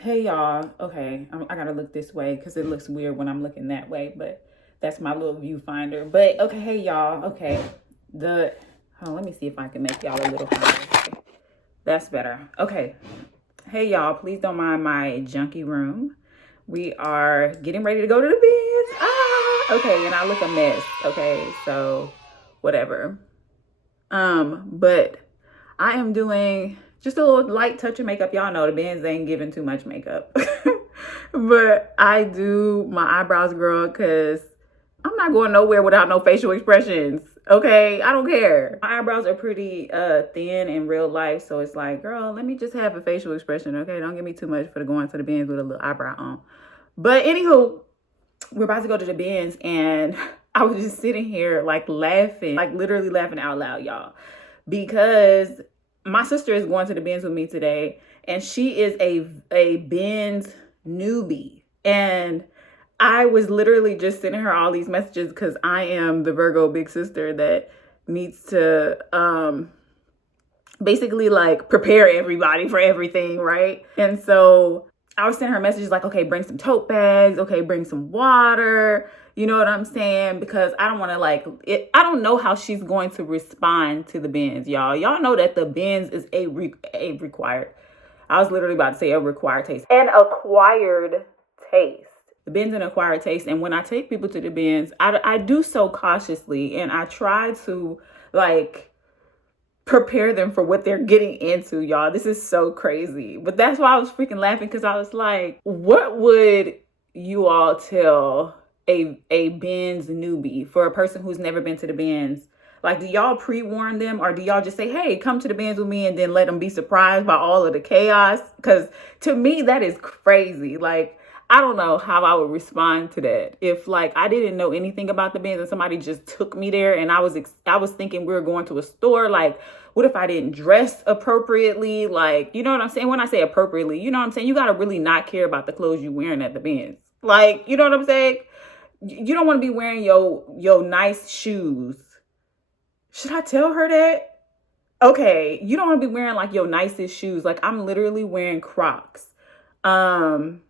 Hey y'all. Okay, I gotta look this way because it looks weird when I'm looking that way, but that's my little viewfinder. But okay, hey y'all. Okay, the let me see if I can make y'all a little higher. That's better. Okay, hey y'all. Please don't mind my junky room. We are getting ready to go to the bins. Okay, and I look a mess. Okay, so whatever. But I am doing just a little light touch of makeup. Y'all know the bands ain't giving too much makeup. But I do my eyebrows, girl, because I'm not going nowhere without no facial expressions. Okay, I don't care. My eyebrows are pretty thin in real life, so it's like, girl, let me just have a facial expression. Okay, don't give me too much for going to the bins with a little eyebrow on. But anywho, we're about to go to the bins, and I was just sitting here like laughing, like literally laughing out loud, y'all, because my sister is going to the bins with me today, and she is a bins newbie. And I was literally just sending her all these messages because I am the Virgo big sister that needs to basically like prepare everybody for everything, right? And so I was sending her messages like, okay, bring some tote bags, okay, bring some water. You know what I'm saying? Because I don't want to I don't know how she's going to respond to the bins, y'all. Y'all know that the bins is a required. I was literally about to say a required taste. An acquired taste. The bins an acquired taste. And when I take people to the bins, I do so cautiously, and I try to like prepare them for what they're getting into, y'all. This is so crazy. But that's why I was freaking laughing, because I was like, what would you all tell a BINZ newbie, for a person who's never been to the BINZ? Like, do y'all pre-warn them, or do y'all just say, hey, come to the BINZ with me, and then let them be surprised by all of the chaos? Because to me, that is crazy. Like, I don't know how I would respond to that. If like I didn't know anything about the BINZ and somebody just took me there, and I was thinking we were going to a store. Like, what if I didn't dress appropriately? Like, you know what I'm saying? When I say appropriately, you know what I'm saying? You got to really not care about the clothes you're wearing at the BINZ. Like, you know what I'm saying? You don't want to be wearing your nice shoes. Should I tell her that? Okay, you don't want to be wearing like your nicest shoes. Like, I'm literally wearing Crocs. Um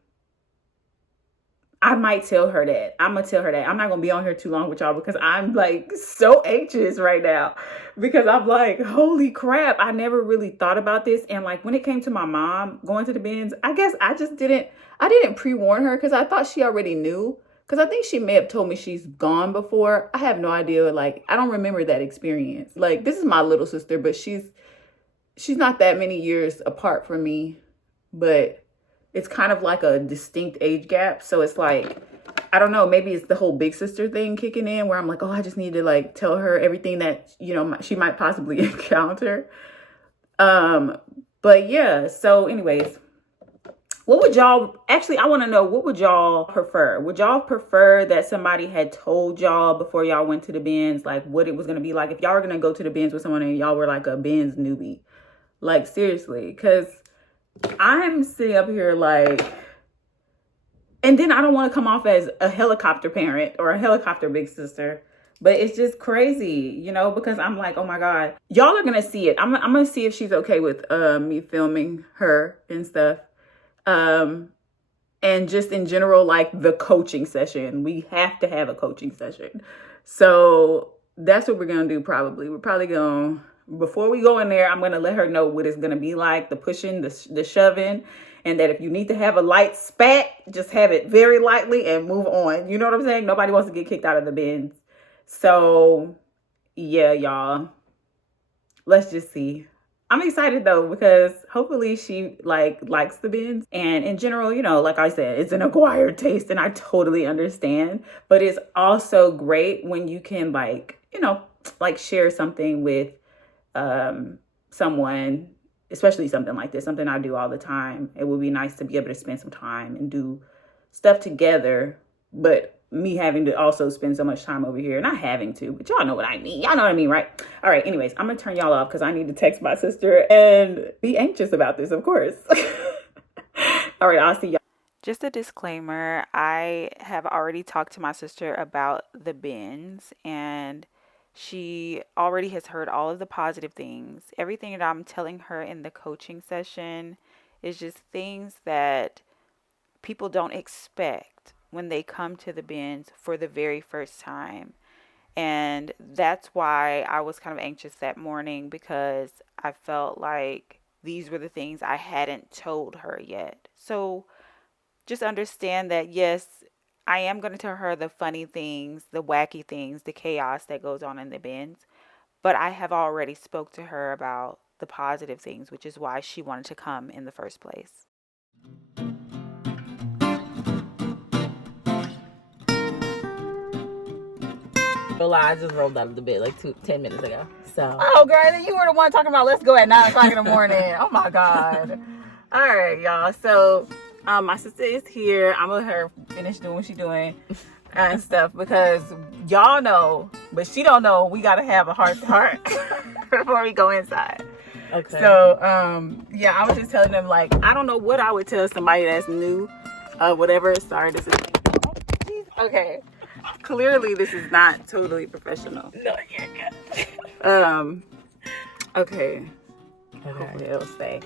I might tell her that. I'm gonna tell her that. I'm not gonna be on here too long with y'all because I'm like so anxious right now, because I'm like, holy crap, I never really thought about this. And like when it came to my mom going to the bins, I guess I didn't pre-warn her because I thought she already knew. Because I think she may have told me she's gone before. I have no idea. Like, I don't remember that experience. Like, this is my little sister, but she's not that many years apart from me. But it's kind of like a distinct age gap. So it's like, I don't know, maybe it's the whole big sister thing kicking in, where I'm like, oh, I just need to like tell her everything that, you know, she might possibly encounter. But yeah, so anyways, what would y'all, actually, I want to know, what would y'all prefer? Would y'all prefer that somebody had told y'all before y'all went to the bins, like what it was going to be like if y'all were going to go to the bins with someone and y'all were like a bins newbie? Like, seriously, because I'm sitting up here like, and then I don't want to come off as a helicopter parent or a helicopter big sister, but it's just crazy, you know, because I'm like, oh my God, y'all are going to see it. I'm going to see if she's okay with me filming her and stuff. And just in general, like the coaching session, we have to have a coaching session. So that's what we're going to do. We're probably going to, before we go in there, I'm going to let her know what it's going to be like, the pushing, the shoving, and that if you need to have a light spat, just have it very lightly and move on. You know what I'm saying? Nobody wants to get kicked out of the bins. So yeah, y'all, let's just see. I'm excited though, because hopefully she likes the bins. And in general, you know, like I said, it's an acquired taste and I totally understand. But it's also great when you can like, you know, like share something with someone, especially something like this, something I do all the time. It would be nice to be able to spend some time and do stuff together, but me having to also spend so much time over here, not having to, but y'all know what I mean. Y'all know what I mean, right? All right, anyways, I'm gonna turn y'all off because I need to text my sister and be anxious about this, of course. All right, I'll see y'all. Just a disclaimer, I have already talked to my sister about the bins, and she already has heard all of the positive things. Everything that I'm telling her in the coaching session It's just things that people don't expect when they come to the bins for the very first time. And that's why I was kind of anxious that morning, because I felt like these were the things I hadn't told her yet. So just understand that, yes, I am going to tell her the funny things, the wacky things, the chaos that goes on in the bins. But I have already spoke to her about the positive things, which is why she wanted to come in the first place. I just rolled out of the bed like 10 minutes ago. So. Oh, girl, you were the one talking about let's go at 9 o'clock in the morning. Oh my God. All right, y'all. So, my sister is here. I'm gonna let her finish doing what she's doing and stuff, because y'all know, but she don't know. We gotta have a heart to heart before we go inside. Okay. So, yeah, I was just telling them, like, I don't know what I would tell somebody that's new, whatever. Sorry, this is. Oh, geez. Okay. Clearly, this is not totally professional. No, you're good. Okay. Hopefully it'll stay.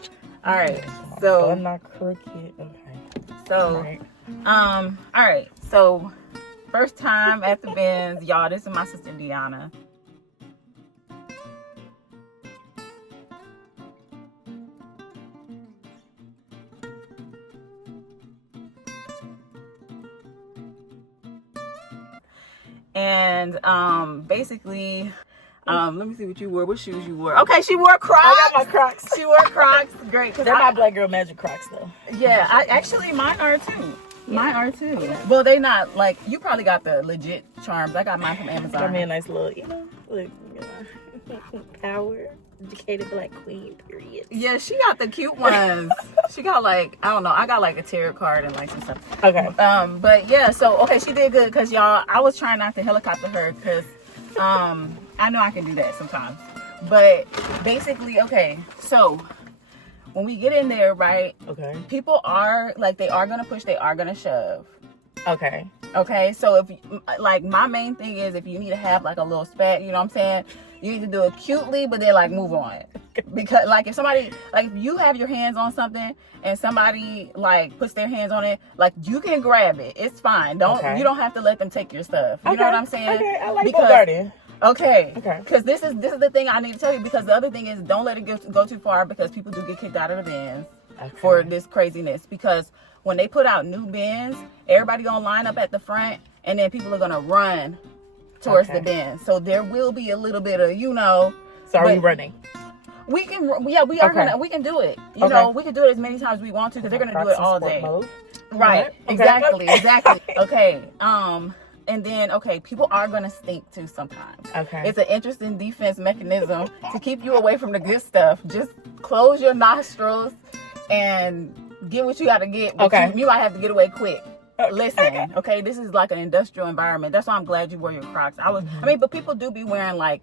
All right. So I'm not crooked. Okay. So, all right. So, first time at the BINZ, y'all. This is my sister Deanna. And basically, let me see what you wore. What shoes you wore? Okay, she wore Crocs. I got my Crocs. She wore Crocs. Great. They're my Black Girl Magic Crocs, though. Yeah, actually mine are too. Mine are too. Well, they not like, you probably got the legit charms. I got mine from Amazon. Got me a nice little, power. Educated Black Queen, period. Yeah, she got the cute ones. She got like, I don't know, I got like a tarot card and like some stuff. Okay. But yeah, so okay, she did good, because y'all, I was trying not to helicopter her, because I know I can do that sometimes. But basically, okay, so when we get in there, right? Okay. People are like, they are gonna push, they are gonna shove. Okay. Okay, so if like, my main thing is, if you need to have like a little spat, you know what I'm saying, you need to do it cutely, but then like move on. Because like, if somebody, like, if you have your hands on something and somebody like puts their hands on it, like, you can grab it, it's fine. You don't have to let them take your stuff. You know what I'm saying? Okay, I like Bulgarian. Okay. Because this is the thing I need to tell you, because the other thing is, don't let it go too far, because people do get kicked out of the bins for this craziness. Because when they put out new bins, everybody gonna line up at the front, and then people are gonna run towards the bins. So there will be a little bit of, So are we running? We can, we are gonna, we can do it. You know, we can do it as many times as we want to, because they're gonna do it all day. Mode. Right. Okay. Exactly. Okay. And then, okay, people are going to stink too sometimes. Okay. It's an interesting defense mechanism to keep you away from the good stuff. Just close your nostrils and get what you got to get. But you might have to get away quick. Listen, okay, this is like an industrial environment. That's why I'm glad you wore your Crocs. I mean, but people do be wearing like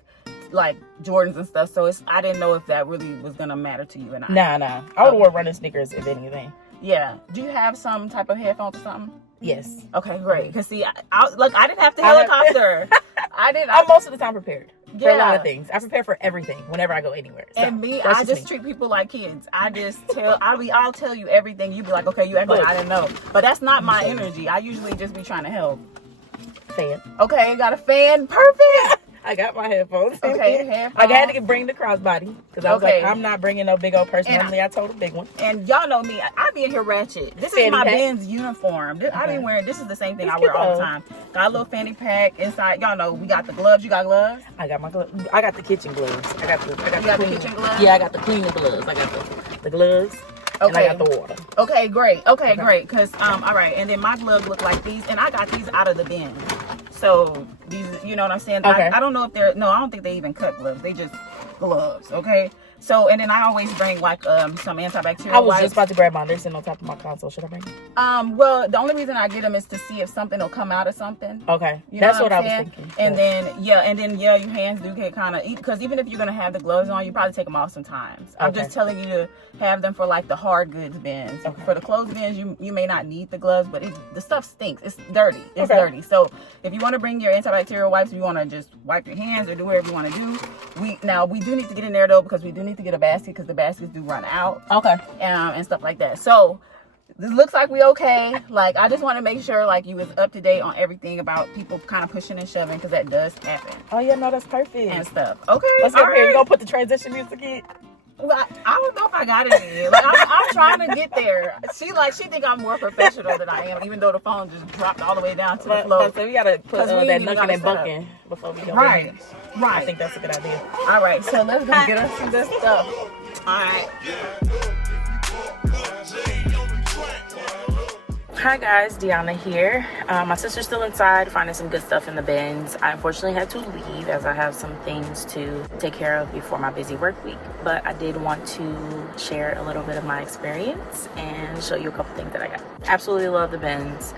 Jordans and stuff. So I didn't know if that really was going to matter to you or not. Nah. I would wear running sneakers if anything. Yeah. Do you have some type of headphones or something? Yes. Okay, great. Because see, I didn't have to helicopter. I'm most of the time prepared for a lot of Yeah. things. I prepare for everything whenever I go anywhere. So, And me, I just treat people like kids. I just I'll tell you everything. You be like, okay, you act like I didn't know. But that's not my energy. I usually just be trying to help. Fan. Okay, got a fan. Perfect. I got my headphones. Okay, headphones. I had to bring the crossbody because I was like, I'm not bringing no big old person. Normally, I told a big one. And y'all know me. I be in here ratchet. This is my BINZ uniform. I be wearing. This is the same thing I wear all the time. Got a little fanny pack inside. Y'all know we got the gloves. You got gloves? I got my gloves. I got the kitchen gloves. I got the kitchen gloves. Yeah, I got the cleaning gloves. I got the gloves. Okay. And I got the water. Okay, great. Okay, great. Cause all right. And then my gloves look like these, and I got these out of the bin. So these, you know what I'm saying? Okay. I don't know if I don't think they even cut gloves. They just gloves. Okay. So, and then I always bring like some antibacterial I was wipes. just about to grab mine. They're sitting on top of my console. Should I bring them? Well, the only reason I get them is to see if something will come out of something. Okay. You know That's what I I'm was saying? thinking. And then your hands do get kind of, because even if you're gonna have the gloves on, you probably take them off sometimes. I'm just telling you to have them for like the hard goods bins. For the clothes bins, you may not need the gloves, but the stuff stinks. It's dirty. It's dirty. So if you want to bring your antibacterial wipes, if you want to just wipe your hands or do whatever you want to do, we do need to get in there though, because we do need need to get a basket because the baskets do run out. Okay. And stuff like that. So this looks like we okay. Like, I just want to make sure like you was up to date on everything about people kind of pushing and shoving, because that does happen. Oh yeah, no, that's perfect. And stuff. Okay. Let's go here. You gonna put the transition music in? Well, I don't know if I got it in. Like, I'm trying to get there. She think I'm more professional than I am, even though the phone just dropped all the way down to the floor. So we gotta put that knucking and bunking before we go. Right. I think that's a good idea. All right, so let's go get us some good stuff. All right. Hi guys, Deanna here. My sister's still inside finding some good stuff in the bins. I unfortunately had to leave as I have some things to take care of before my busy work week, but I did want to share a little bit of my experience and show you a couple things that I got. Absolutely love the bins.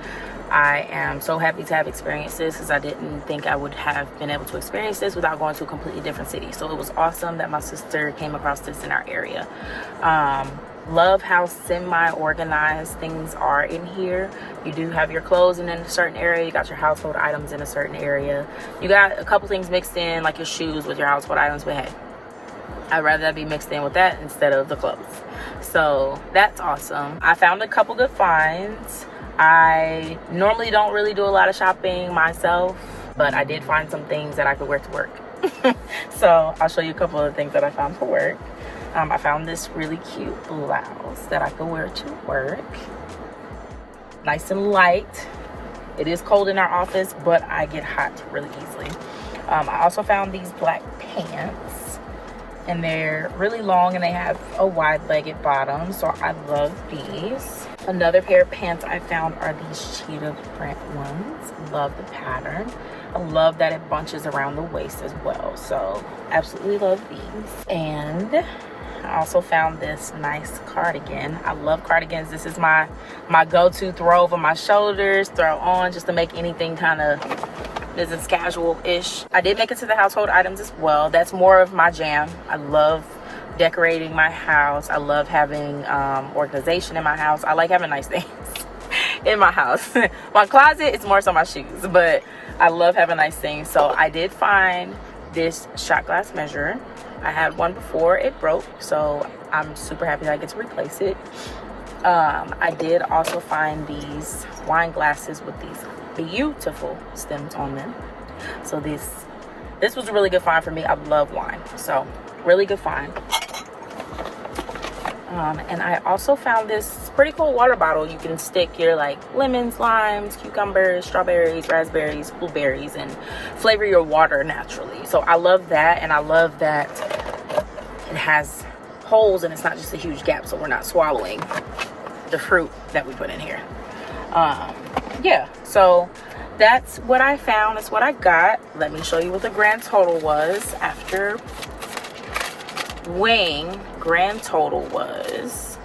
I am so happy to have experienced this because I didn't think I would have been able to experience this without going to a completely different city. So it was awesome that my sister came across this in our area. Love how semi-organized things are in here. You do have your clothes in a certain area. You got your household items in a certain area. You got a couple things mixed in, like your shoes with your household items, but hey, I'd rather that be mixed in with that instead of the clothes. So that's awesome. I found a couple good finds. I normally don't really do a lot of shopping myself, but I did find some things that I could wear to work. So I'll show you a couple of things that I found for work. I found this really cute blouse that I could wear to work. Nice and light. It is cold in our office, but I get hot really easily. I also found these black pants, and they're really long and they have a wide-legged bottom, so I love these. Another pair of pants I found are these cheetah print ones. Love the pattern. I love that it bunches around the waist as well, so absolutely love these. And I also found this nice cardigan. I love cardigans. This is my go-to throw over my shoulders, throw on just to make anything kind of business casual-ish. I did make it to the household items as well. That's more of my jam. I love decorating my house. I love having organization in my house. I like having nice things in my house. My closet is more so my shoes, but I love having nice things. So I did find this shot glass measurer. I had one before it broke, so I'm super happy that I get to replace it. I did also find these wine glasses with these beautiful stems on them. So this was a really good find for me. I love wine, so really good find. And I also found this pretty cool water bottle. You can stick your like lemons, limes, cucumbers, strawberries, raspberries, blueberries, and flavor your water naturally. So I love that, and I love that it has holes and it's not just a huge gap, so we're not swallowing the fruit that we put in here. Yeah, so that's what I found. That's what I got. Let me show you what the grand total was after weighing. Grand total was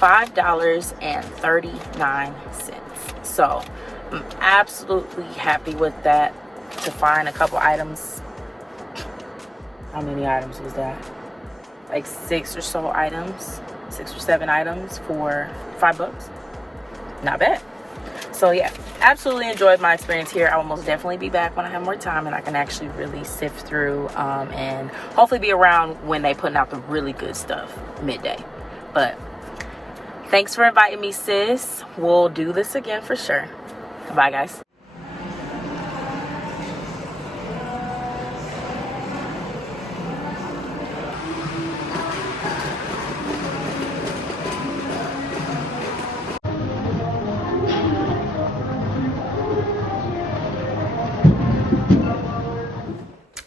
$5.39. So I'm absolutely happy with that, to find a couple items. How many items was that? Like 6 or 7 items for $5. Not bad. So yeah, absolutely enjoyed my experience here. I will most definitely be back when I have more time and I can actually really sift through and hopefully be around when they putting out the really good stuff midday. But thanks for inviting me, sis. We'll do this again for sure. Bye, guys.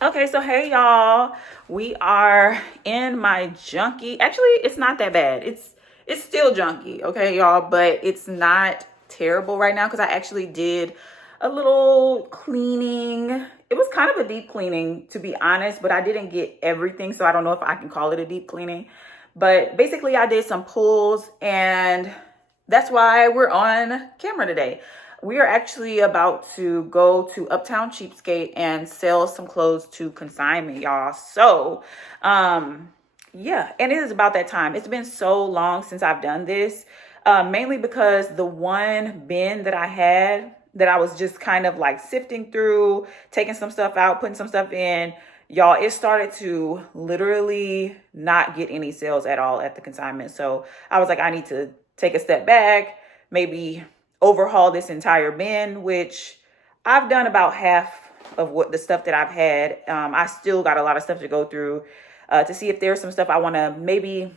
Okay, so hey y'all, we are in my junky. Actually, it's not that bad. It's still junky, okay y'all, but it's not terrible right now because I actually did a little cleaning. It was kind of a deep cleaning, to be honest, but I didn't get everything, so I don't know if I can call it a deep cleaning. But basically I did some pulls, and that's why we're on camera today. We are actually about to go to Uptown Cheapskate and sell some clothes to Consignment, y'all. So, yeah, and it is about that time. It's been so long since I've done this, mainly because the one bin that I had that I was just kind of like sifting through, taking some stuff out, putting some stuff in, y'all, it started to literally not get any sales at all at the consignment. So I was like, I need to take a step back, maybe overhaul this entire bin, which I've done about half of what the stuff that I've had. I still got a lot of stuff to go through to see if there's some stuff I want to maybe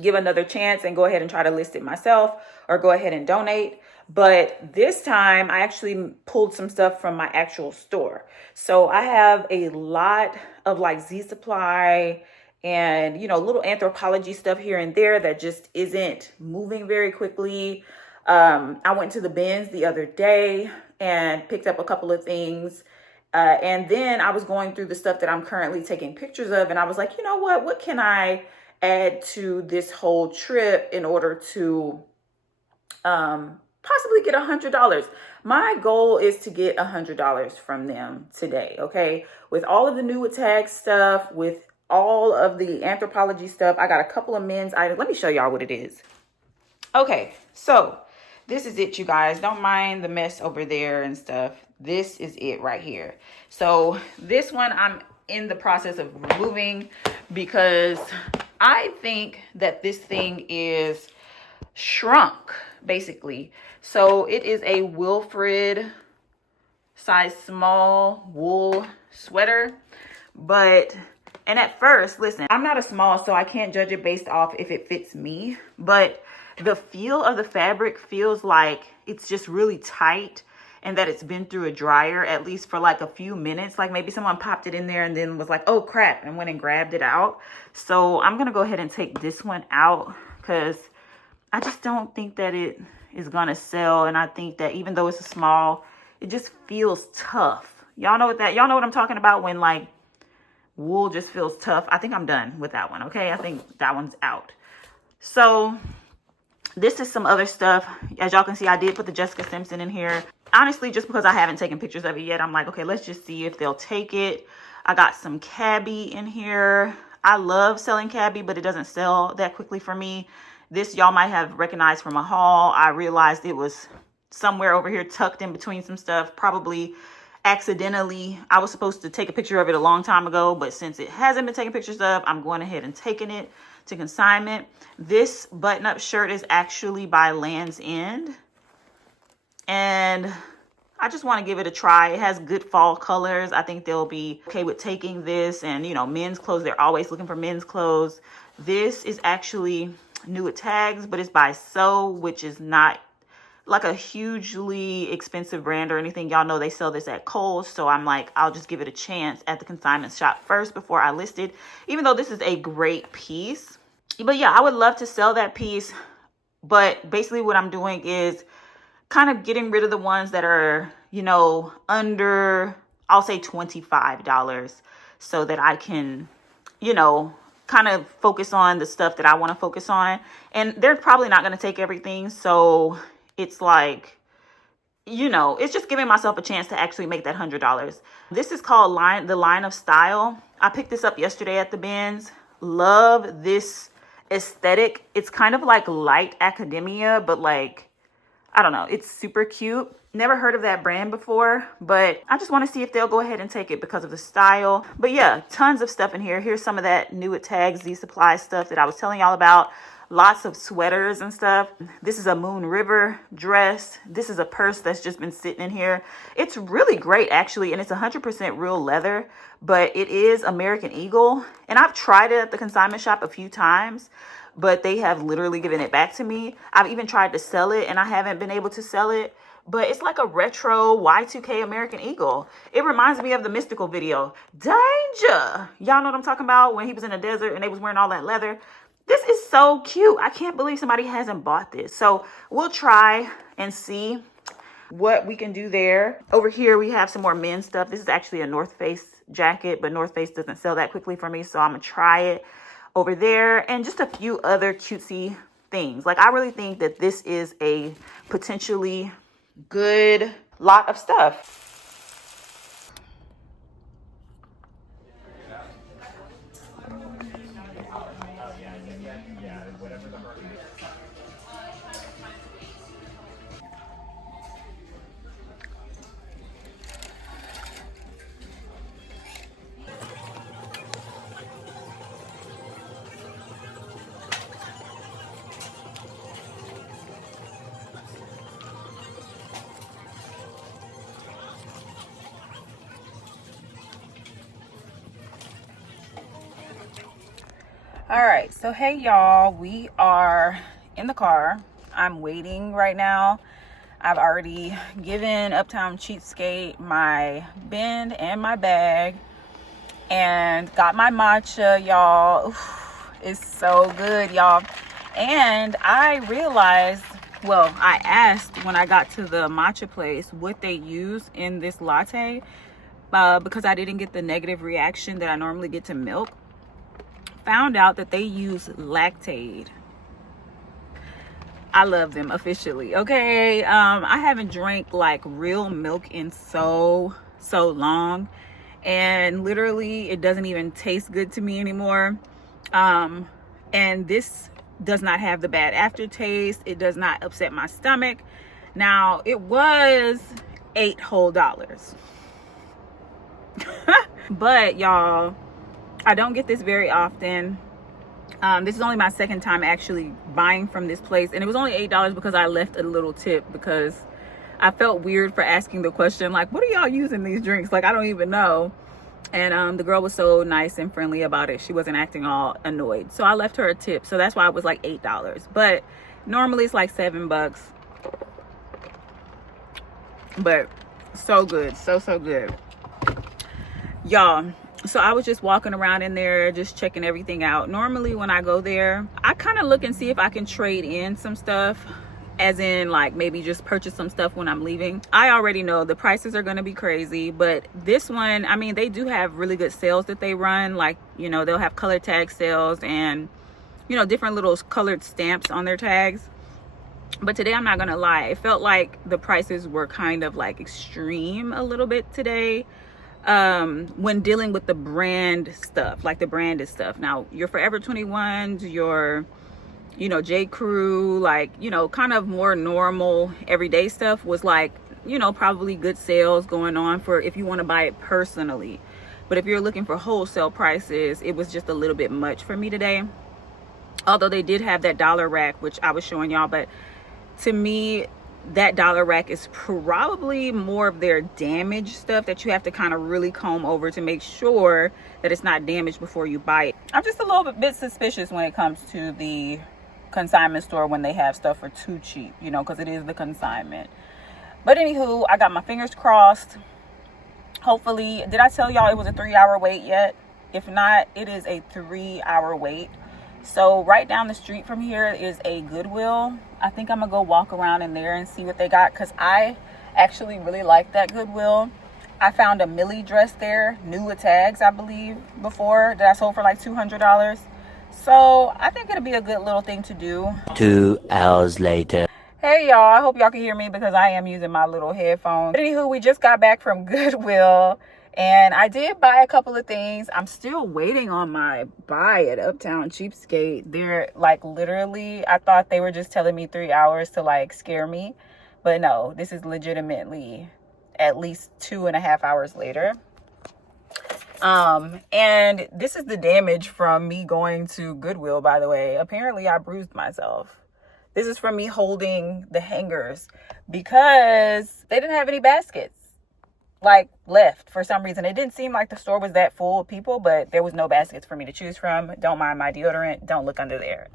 give another chance and go ahead and try to list it myself or go ahead and donate. But this time I actually pulled some stuff from my actual store. So I have a lot of like Z Supply and, you know, little Anthropologie stuff here and there that just isn't moving very quickly. I went to the BINZ the other day and picked up a couple of things. And then I was going through the stuff that I'm currently taking pictures of. And I was like, you know what can I add to this whole trip in order to possibly get $100. My goal is to get $100 from them today. Okay. With all of the new tag stuff, with all of the Anthropologie stuff, I got a couple of men's items. Let me show y'all what it is. Okay. So this is it, you guys. Don't mind the mess over there and stuff. This is it right here. So this one I'm in the process of removing because I think that this thing is shrunk, basically. So it is a Wilfred size small wool sweater. And at first, listen, I'm not a small, so I can't judge it based off if it fits me. But the feel of the fabric feels like it's just really tight and that it's been through a dryer at least for like a few minutes. Like maybe someone popped it in there and then was like, oh crap, and went and grabbed it out. So I'm going to go ahead and take this one out because I just don't think that it is going to sell. And I think that even though it's a small, it just feels tough. Y'all know what I'm talking about when like wool just feels tough. I think I'm done with that one. Okay. I think that one's out. So this is some other stuff. As y'all can see, I did put the Jessica Simpson in here. Honestly, just because I haven't taken pictures of it yet, I'm like, okay, let's just see if they'll take it. I got some cabbie in here. I love selling cabbie, but it doesn't sell that quickly for me. This y'all might have recognized from a haul. I realized it was somewhere over here tucked in between some stuff, probably accidentally. I was supposed to take a picture of it a long time ago, but since it hasn't been taken pictures of, I'm going ahead and taking it to consignment. This button-up shirt is actually by Land's End. And I just want to give it a try. It has good fall colors. I think they'll be okay with taking this. And, you know, men's clothes, they're always looking for men's clothes. This is actually new at tags, but it's by So, which is not like a hugely expensive brand or anything. Y'all know they sell this at Kohl's. So I'm like, I'll just give it a chance at the consignment shop first before I list it, even though this is a great piece. But yeah, I would love to sell that piece. But basically what I'm doing is kind of getting rid of the ones that are, you know, under, I'll say $25, so that I can, you know, kind of focus on the stuff that I want to focus on. And they're probably not going to take everything. So it's like, you know, it's just giving myself a chance to actually make that $100. This is called the Line of Style. I picked this up yesterday at the BINZ. Love this aesthetic. It's kind of like light academia, but like, I don't know. It's super cute. Never heard of that brand before, but I just want to see if they'll go ahead and take it because of the style. But yeah, tons of stuff in here. Here's some of that new at Tag Z Supply stuff that I was telling y'all about. Lots of sweaters and stuff. This is a Moon River dress. This is a purse that's just been sitting in here. It's really great actually, and it's 100% real leather, but it is American Eagle. And I've tried it at the consignment shop a few times, but they have literally given it back to me. I've even tried to sell it and I haven't been able to sell it, but it's like a retro Y2K American Eagle. It reminds me of the Mystical video. Danger! Y'all know what I'm talking about when he was in the desert and they was wearing all that leather. This is so cute. I can't believe somebody hasn't bought this. So we'll try and see what we can do there. Over here, we have some more men's stuff. This is actually a North Face jacket, but North Face doesn't sell that quickly for me. So I'm gonna try it over there, and just a few other cutesy things. Like, I really think that this is a potentially good lot of stuff. All right, so hey y'all, we are in the car. I'm waiting right now. I've already given Uptown Cheapskate my bin and my bag and got my matcha, y'all. Oof, it's so good, y'all. And I realized, well, I asked when I got to the matcha place what they use in this latte because I didn't get the negative reaction that I normally get to milk. Found out that they use lactate. I love them officially. Okay, I haven't drank like real milk in so long, and literally it doesn't even taste good to me anymore. And this does not have the bad aftertaste. It does not upset my stomach. Now it was $8 whole. But y'all, I don't get this very often. This is only my second time actually buying from this place, and it was only $8 because I left a little tip because I felt weird for asking the question, like, what are y'all using these drinks? Like, I don't even know. And the girl was so nice and friendly about it. She wasn't acting all annoyed, so I left her a tip. So that's why it was like $8, but normally it's like $7. But so good, so good, y'all. So I was just walking around in there, just checking everything out. Normally when I go there, I kind of look and see if I can trade in some stuff, as in like maybe just purchase some stuff when I'm leaving. I already know the prices are going to be crazy, but this one, I mean, they do have really good sales that they run. Like, you know, they'll have color tag sales and, you know, different little colored stamps on their tags. But today, I'm not gonna lie, it felt like the prices were kind of like extreme a little bit today. When dealing with the brand stuff, like the branded stuff. Now, your Forever 21s, your, you know, J. Crew, like, you know, kind of more normal everyday stuff was like, you know, probably good sales going on for if you want to buy it personally. But if you're looking for wholesale prices, it was just a little bit much for me today. Although they did have that dollar rack, which I was showing y'all, but to me, that dollar rack is probably more of their damaged stuff that you have to kind of really comb over to make sure that it's not damaged before you buy it. I'm just a little bit suspicious when it comes to the consignment store when they have stuff for too cheap, you know, because it is the consignment. But anywho, I got my fingers crossed. Hopefully, did I tell y'all it was a 3-hour wait yet? If not, it is a 3-hour wait. So right down the street from here is a Goodwill. I think I'm gonna go walk around in there and see what they got, because I actually really like that Goodwill. I found a Millie dress there, new with tags, I believe, before, that I sold for like $200. So I think it'll be a good little thing to do. 2 hours later. Hey y'all, I hope y'all can hear me because I am using my little headphones. Anywho, we just got back from Goodwill and I did buy a couple of things. I'm still waiting on my buy at Uptown Cheapskate. They're like literally, I thought they were just telling me 3 hours to like scare me. But no, this is legitimately at least 2.5 hours later. And this is the damage from me going to Goodwill, by the way. Apparently I bruised myself. This is from me holding the hangers because they didn't have any baskets like left for some reason. It didn't seem like the store was that full of people, but there was no baskets for me to choose from. Don't mind my deodorant. Don't look under there.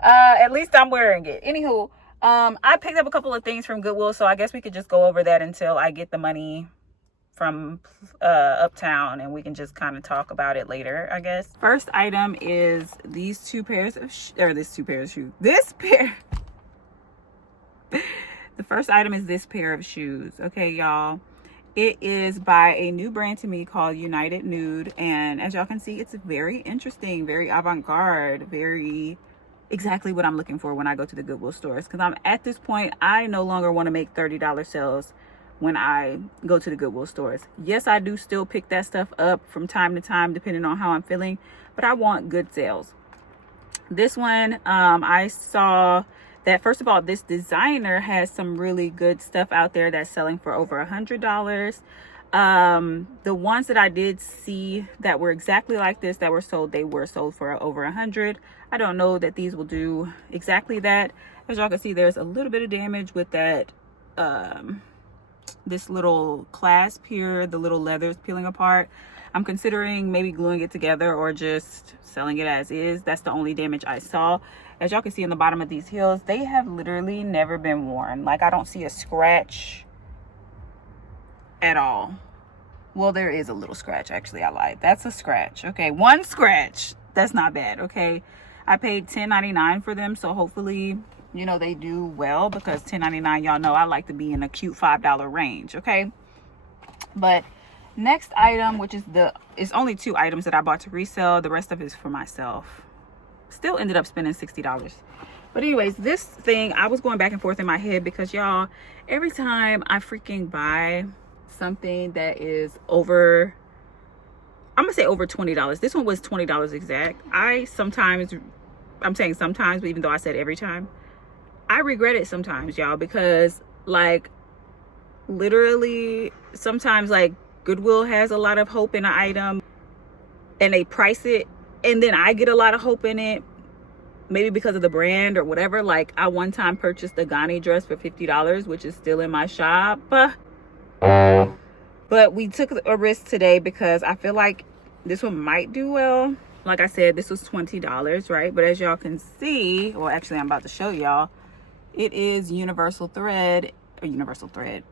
At least I'm wearing it. Anywho, I picked up a couple of things from Goodwill, so I guess we could just go over that until I get the money from Uptown, and we can just kind of talk about it later, I guess. First item is these two pairs of shoes. The first item is this pair of shoes. Okay, y'all. It is by a new brand to me called United Nude, and as y'all can see, it's very interesting, very avant-garde, very exactly what I'm looking for when I go to the Goodwill stores, because I'm at this point, I no longer want to make $30 sales when I go to the Goodwill stores. Yes, I do still pick that stuff up from time to time depending on how I'm feeling, but I want good sales. This one, I saw that, first of all, this designer has some really good stuff out there that's selling for over $100. The ones that I did see that were exactly like this that were sold, they were sold for over $100. I don't know that these will do exactly that. As y'all can see, there's a little bit of damage with that this little clasp here, the little leather's peeling apart. I'm considering maybe gluing it together or just selling it as is. That's the only damage I saw. As y'all can see in the bottom of these heels, they have literally never been worn. Like, I don't see a scratch at all. Well, there is a little scratch, actually. I lied. That's a scratch. Okay, one scratch. That's not bad. Okay, I paid $10.99 for them, so hopefully, you know, they do well, because $10.99, y'all know I like to be in a cute $5 range. Okay, but next item, which is it's only 2 items that I bought to resell. The rest of it is for myself. Still ended up spending $60. But anyways, this thing, I was going back and forth in my head because, y'all, every time I freaking buy something that is over, I'm gonna say over $20. This one was $20 exact. I'm saying sometimes, but even though I said every time, I regret it sometimes, y'all, because, like, literally sometimes, like, Goodwill has a lot of hope in an item and they price it, and then I get a lot of hope in it, maybe because of the brand or whatever. Like, I one time purchased a Ghani dress for $50, which is still in my shop. But we took a risk today because I feel like this one might do well. Like I said, this was $20, right? But as y'all can see, well, actually, I'm about to show y'all, it is universal thread. Universal thread.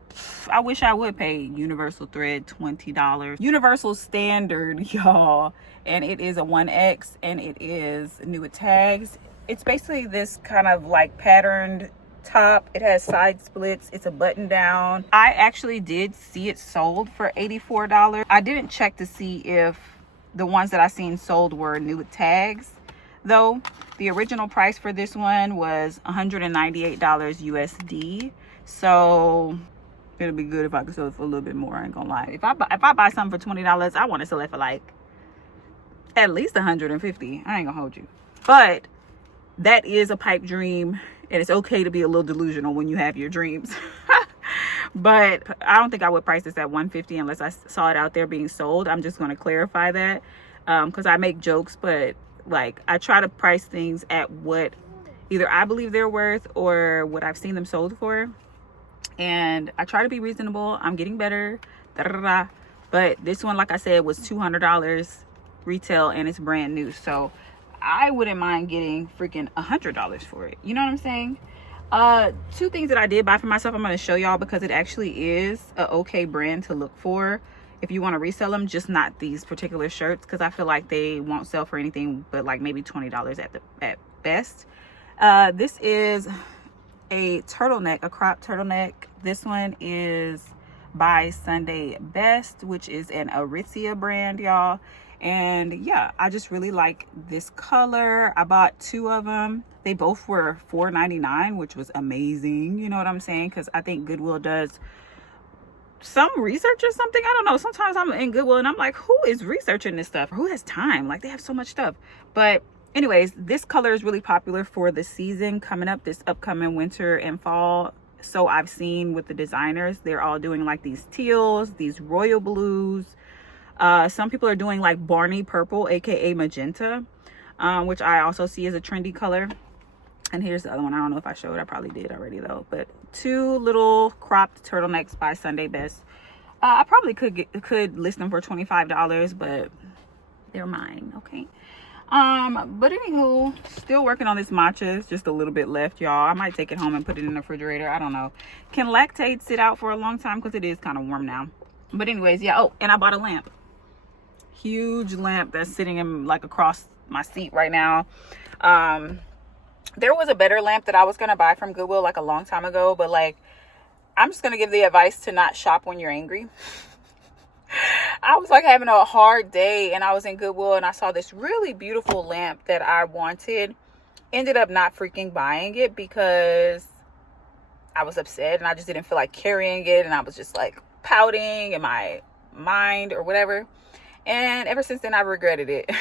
I wish I would pay universal thread $20. Universal standard, y'all, and it is a 1X, and it is new with tags. It's basically this kind of like patterned top. It has side splits. It's a button down. I actually did see it sold for $84. I didn't check to see if the ones that I seen sold were new with tags, though. The original price for this one was $198 USD. So it'll be good if I could sell it for a little bit more. I ain't gonna lie. If I buy something for $20, I want to sell it for like at least $150. I ain't gonna hold you. But that is a pipe dream, and it's okay to be a little delusional when you have your dreams. But I don't think I would price this at $150 unless I saw it out there being sold. I'm just gonna clarify that, because I make jokes, but like, I try to price things at what either I believe they're worth or what I've seen them sold for. And I try to be reasonable. I'm getting better. But this one, like I said, was $200 retail, and it's brand new. So I wouldn't mind getting freaking $100 for it. You know what I'm saying? 2 things that I did buy for myself, I'm going to show y'all, because it actually is a okay brand to look for if you want to resell them. Just not these particular shirts, because I feel like they won't sell for anything but like maybe $20 at best. This is a turtleneck, a crop turtleneck. This one is by Sunday Best, which is an Aritzia brand, y'all. And yeah, I just really like this color. I bought 2 of them. They both were $4.99, which was amazing. You know what I'm saying? Because I think Goodwill does some research or something. I don't know. Sometimes I'm in Goodwill and I'm like, who is researching this stuff? Who has time? Like, they have so much stuff. But anyways, this color is really popular for the season coming up, this upcoming winter and fall. So I've seen with the designers, they're all doing like these teals, these royal blues. Some people are doing like Barney purple, aka magenta, which I also see as a trendy color. And here's the other one. I don't know if I showed. I probably did already though. But 2 little cropped turtlenecks by Sunday Best. I probably could list them for $25, but they're mine. Okay. But anywho, still working on this matcha. It's just a little bit left, y'all. I might take it home and put it in the refrigerator. I don't know. Can lactate sit out for a long time? Because it is kind of warm now. But anyways, yeah. Oh, and I bought a lamp. Huge lamp that's sitting in like across my seat right now. There was a better lamp that I was gonna buy from Goodwill like a long time ago, but like, I'm just gonna give the advice to not shop when you're angry. I was like having a hard day, and I was in Goodwill and I saw this really beautiful lamp that I wanted. Ended up not freaking buying it because I was upset and I just didn't feel like carrying it, and I was just like pouting in my mind or whatever. And ever since then, I regretted it.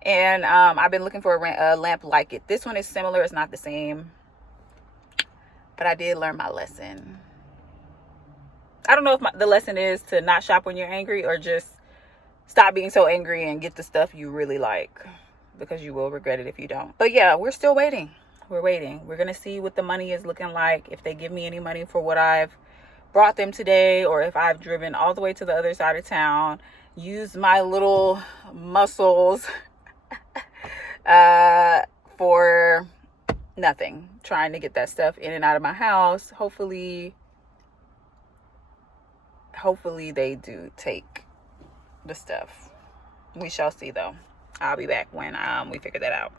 And I've been looking for a lamp like it. This one is similar. It's not the same, but I did learn my lesson. I don't know if the lesson is to not shop when you're angry, or just stop being so angry and get the stuff you really like, because you will regret it if you don't. But yeah, we're still waiting. We're waiting. We're going to see what the money is looking like. If they give me any money for what I've brought them today, or if I've driven all the way to the other side of town, use my little muscles for nothing, trying to get that stuff in and out of my house. Hopefully they do take the stuff. We shall see though. I'll be back when we figure that out.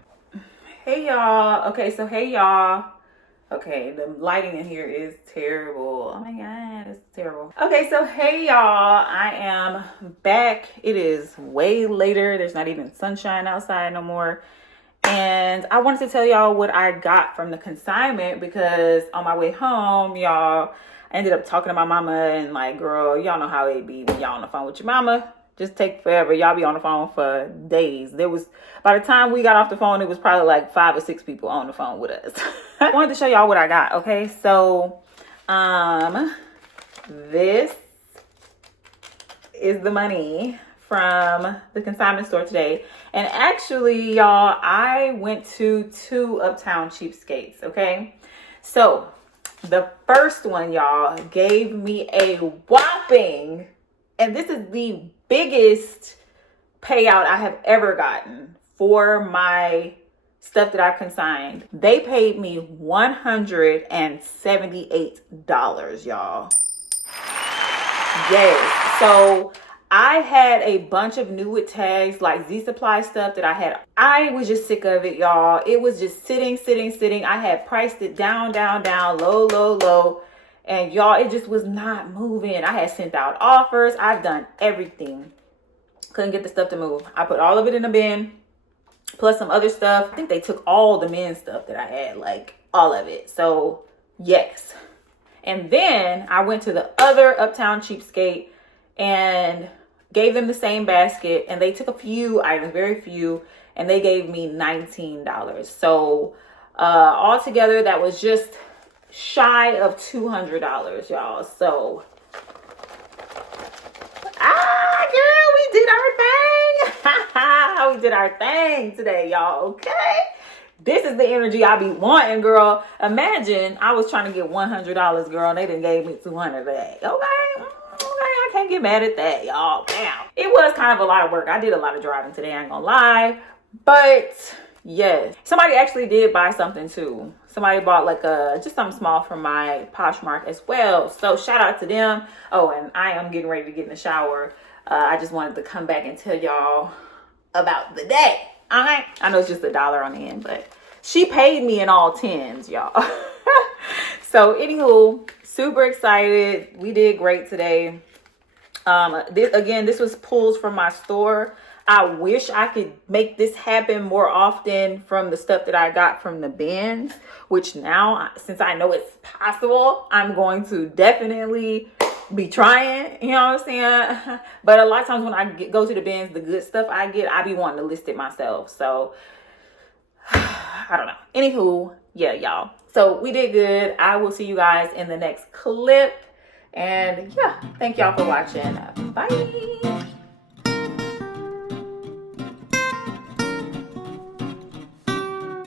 Hey y'all. Okay, so hey y'all. Okay, the lighting in here is terrible. Oh my god, it's terrible. Okay, so hey y'all, I am back. It is way later. There's not even sunshine outside no more. And I wanted to tell y'all what I got from the consignment, because on my way home, y'all, I ended up talking to my mama and like, girl, y'all know how it be when y'all on the phone with your mama. Just take forever. Y'all be on the phone for days. By the time we got off the phone, it was probably like 5 or 6 people on the phone with us. I wanted to show y'all what I got. Okay, so this is the money from the consignment store today. And actually, y'all, I went to 2 Uptown Cheapskates. Okay, so the first one, y'all, gave me a whopping, and this is the biggest payout I have ever gotten for my stuff that I've consigned. They paid me $178, y'all. Yes. So I had a bunch of new with tags, like Z Supply stuff that I was just sick of it, y'all. It was just sitting. I had priced it down, low. And y'all, it just was not moving. I had sent out offers. I've done everything. Couldn't get the stuff to move. I put all of it in a bin, plus some other stuff. I think they took all the men's stuff that I had, like all of it. So yes. And then I went to the other Uptown Cheapskate and gave them the same basket. And they took a few items, very few, and they gave me $19. So altogether, that was just shy of $200, y'all. So girl, we did our thing. We did our thing today, y'all. Okay, this is the energy I be wanting, girl. Imagine I was trying to get $100, girl, and they done gave me $200 today. Okay, I can't get mad at that, y'all. Damn, it was kind of a lot of work. I did a lot of driving today, I ain't gonna lie, but yes, somebody actually did buy something too. Somebody bought like just something small from my Poshmark as well. So shout out to them. Oh, and I am getting ready to get in the shower. I just wanted to come back and tell y'all about the day. All right. I know it's just $1 on the end, but she paid me in all tens, y'all. So anywho, super excited. We did great today. This was pulls from my store. I wish I could make this happen more often from the stuff that I got from the BINZ, which now, since I know it's possible, I'm going to definitely be trying, you know what I'm saying? But a lot of times when I go to the BINZ, the good stuff I be wanting to list it myself. So I don't know. Anywho, yeah, y'all. So we did good. I will see you guys in the next clip. And yeah, thank y'all for watching. Bye.